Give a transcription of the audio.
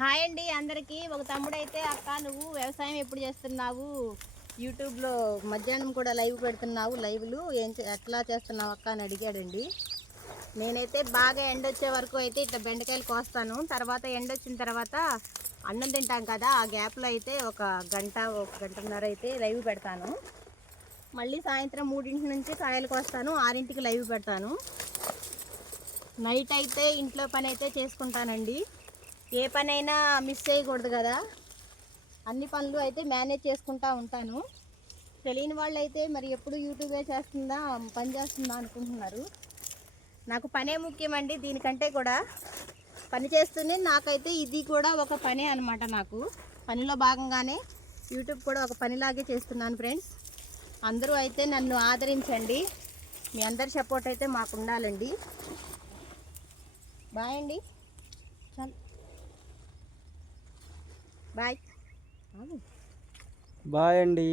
Hi అండి అందరికీ. ఒక తమ్ముడైతే అక్క నువ్వు వ్యవసాయం ఎప్పుడు చేస్తున్నావు, యూట్యూబ్లో మధ్యాహ్నం కూడా లైవ్ పెడుతున్నావు, లైవ్లు ఎట్లా చేస్తున్నావు అక్క అని అడిగాడండి. నేనైతే బాగా ఎండ వచ్చే వరకు అయితే ఇట్లా బెండకాయలు కోస్తాను. తర్వాత ఎండ వచ్చిన తర్వాత అన్నం తింటాం కదా, ఆ గ్యాప్లో అయితే ఒక గంటన్నర అయితే లైవ్ పెడతాను. మళ్ళీ సాయంత్రం 3 నుంచి కాయలు కోస్తాను, 6కి లైవ్ పెడతాను. నైట్ అయితే ఇంట్లో పని అయితే చేసుకుంటానండి. ఏ పనైనా మిస్ చేయకూడదు కదా, అన్ని పనులు అయితే మేనేజ్ చేసుకుంటూ ఉంటాను. తెలియని వాళ్ళు అయితే మరి ఎప్పుడు యూట్యూబే చేస్తుందా పని చేస్తుందా అనుకుంటున్నారు. నాకు పనే ముఖ్యమండి, దీనికంటే కూడా పని చేస్తూనే నాకైతే ఇది కూడా ఒక పనే అనమాట. నాకు పనిలో భాగంగానే యూట్యూబ్ కూడా ఒక పనిలాగే చేస్తున్నాను ఫ్రెండ్స్. అందరూ అయితే నన్ను ఆదరించండి, మీ అందరి సపోర్ట్ అయితే మాకు ఉండాలండి. బాయ్ అండి, చాలు బాయ్. బాయ్ అండి.